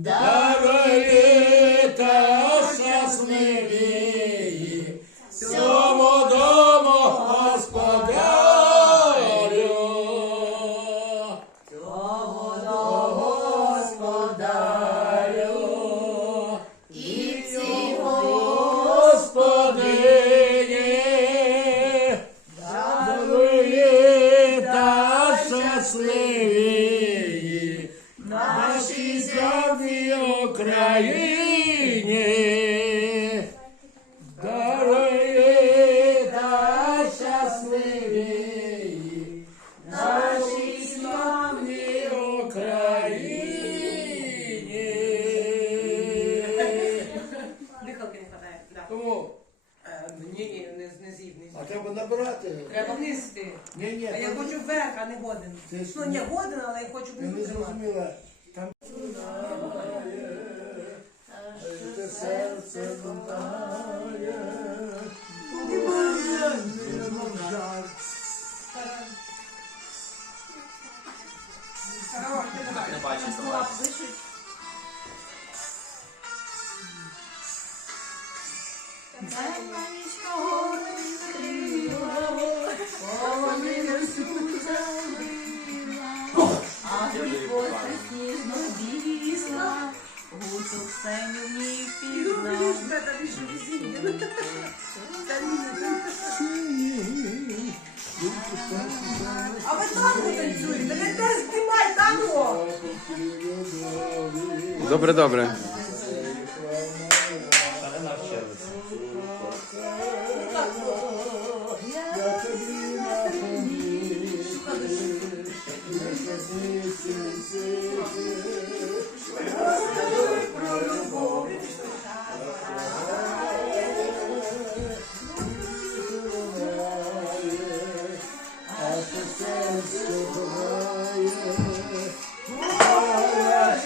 The Yeah. Добре, добре. Yeah.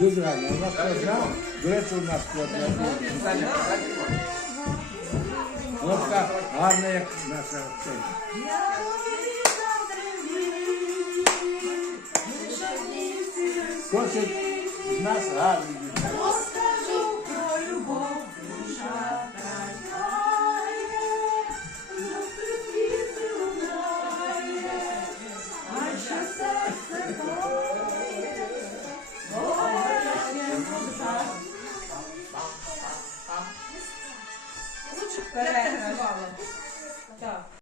Дуже у нас складна. До у нас складна. Вона гарна, як наша Хоче з нас гарний. перегляд. Так.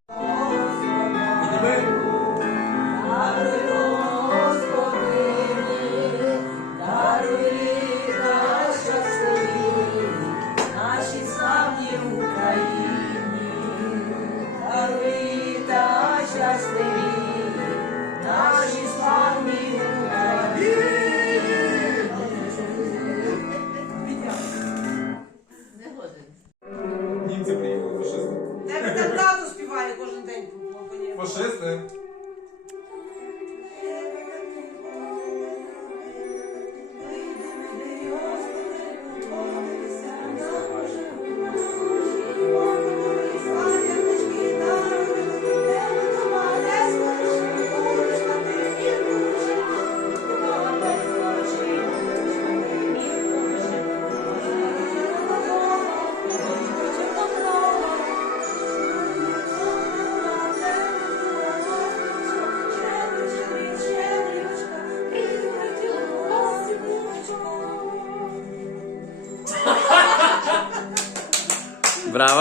puszysty.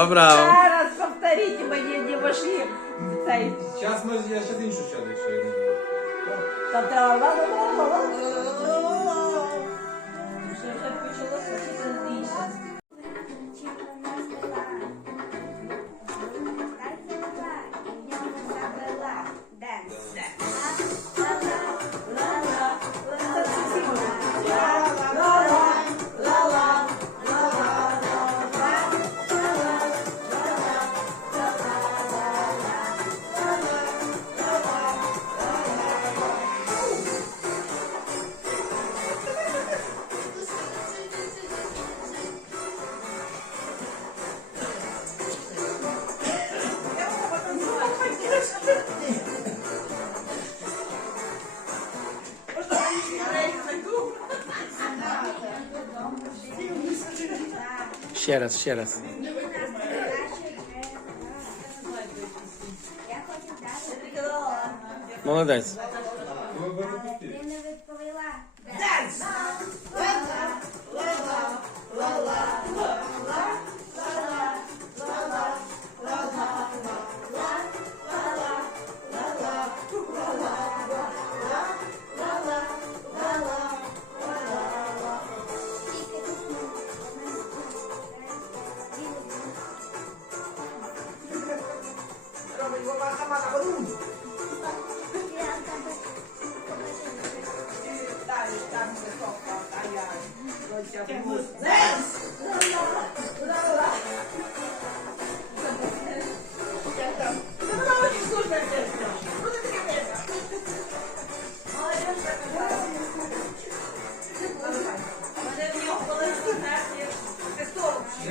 bravo. Tchau. Ще раз, ще раз. Молодець.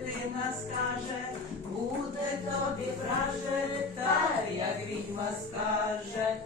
дитина скаже, буде тобі враже, та як відьма скаже.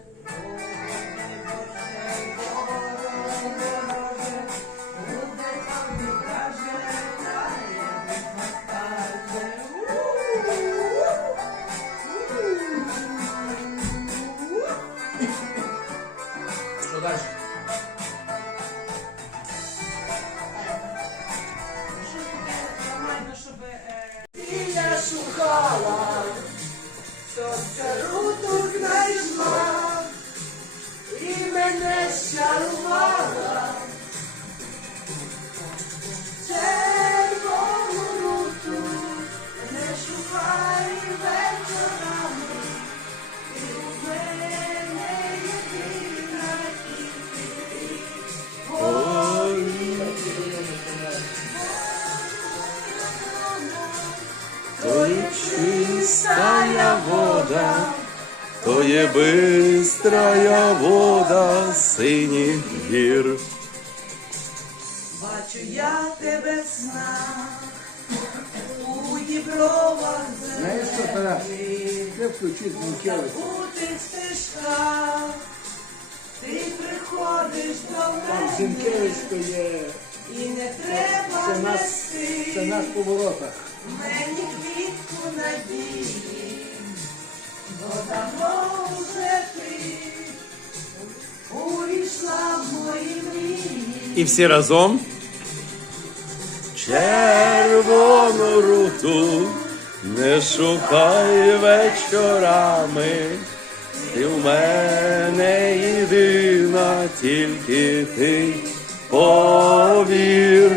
Бачу я тебе в снах, у дібровах землі, забутих стежках, ти приходиш до мене, і не треба нести, це наш поворота. Мені квітку надії, бо давно вже ти увійшла в мої мрії. І всі разом. Червону руту не шукай вечорами. Ти в мене єдина, тільки ти повір,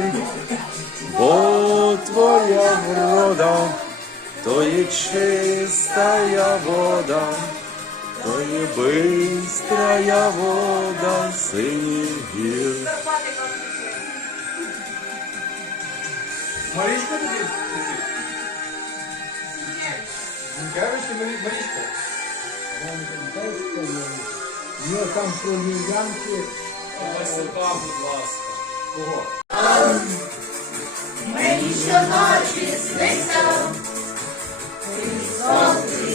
бо твоя врода, то є чиста вода. то є бистрая вода синіх гір. Карпати конфлікти. Марічка тобі? Зінкевич чи Марі- Марічка? Є там про Юлянки. Василка, будь ласка. Кого? Мені щоночі сниться. Сон, твій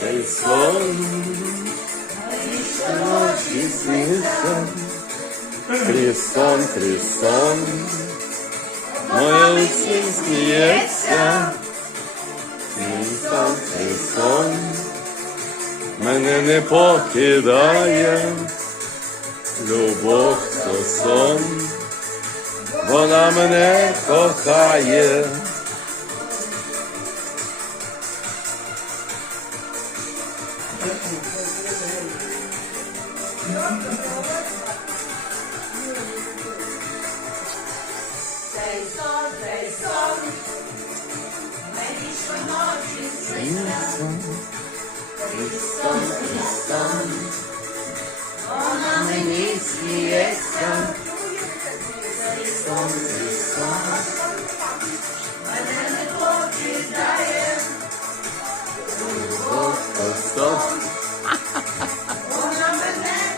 Цей сон ночі сниться, крізь сон, крізь сон, моє лице сміється, крізь сон, крізь мене не покидає, любов то сон, вона мене кохає.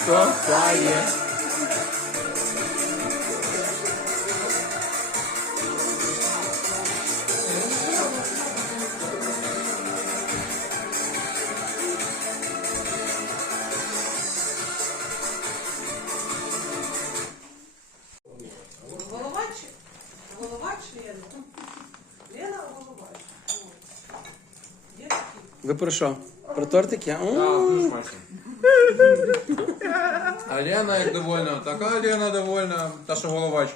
Кохає. Лена. Лена головач. Є такі. Ви про що? Про тортики? О, Так, дуже. А Лена як довольна, така Лена довольна, та що головач.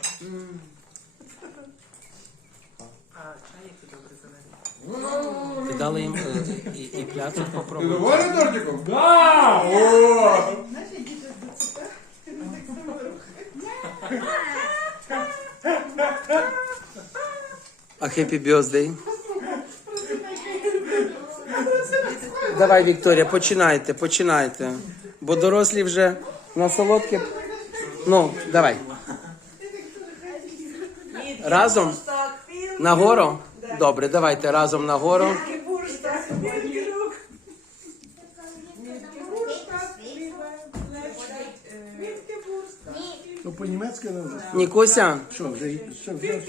А чай який добре зелений. Ти дали їм е, і, і пляцок Ти попробувати. тортиком? Да! О! А happy birthday. Давай, Вікторія, починайте, починайте. Бо дорослі вже на солодке. Ну, давай. Разом? Нагору? Добре, давайте разом нагору. Ну, по-німецьки не вже. Нікуся, Що, вже, що, вже?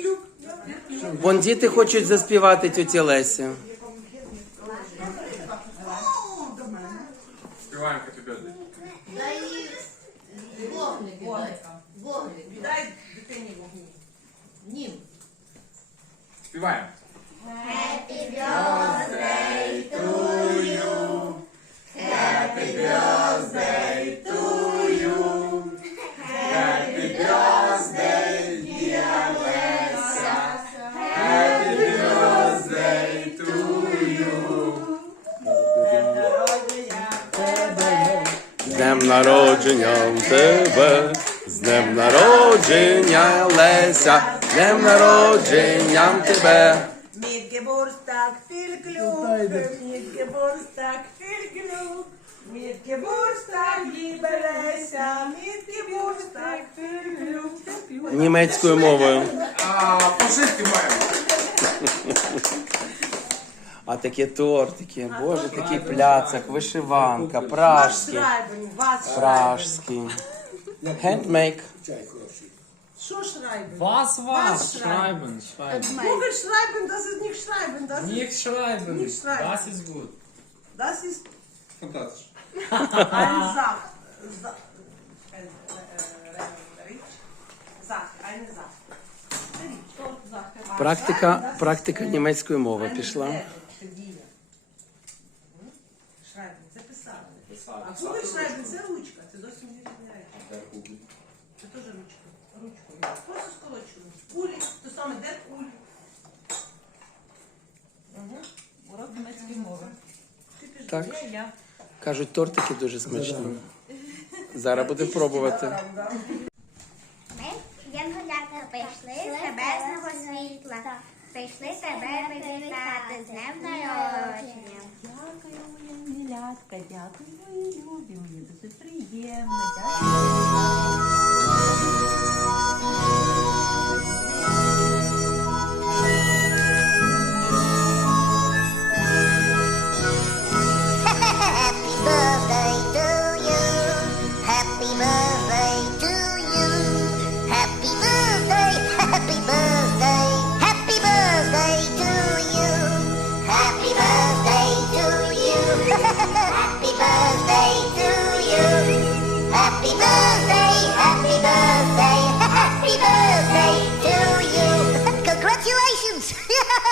Вон діти хочуть заспівати тьоті Лесі. Співаємо тебе. Дай вогник, дай. Вогник. Дай дитині вогні. Нім. Співаємо. Днем народження тебе, з днем народження Леся, з днем народження тебе. Так, фільклюк. Мілкі бурш, так, фільклюк. Мілкі бурш, так, їбелеся. Мілкі бурш, так, фільклюк. Німецькою мовою. А, фашистки маємо. А такі тортики, боже, такий пляцак, вишиванка, Ваш пражський. шрайбен, вас шрайбен. Пражський. Handmake. Чай хороший. Що шрайбен? Was Was was? Schreiben, schreiben. Google schreiben, das ist nicht schreiben, das ist, Nicht schreiben. Nicht schreiben. Das ist gut. das ist Fantastisch. eine Sache. Sa- äh, äh, Rich. Sache, eine Sache. Rich, dort Sache. Практика, практика німецької мови пішла. Шрайбен, це писали. А Google це ручка, це зовсім не різні речі. Це теж ручка. Ручкою. Просто скорочено. Улі, то саме де улі. Урок німецької мови. Так. Кажуть, тортики дуже смачні. Зараз будемо пробувати. Ми, янголята, прийшли з небесного світла. Прийшли тебе привітати з днем народження. Дякую, моя дякую, мої любі, мені дуже приємно. Дякую.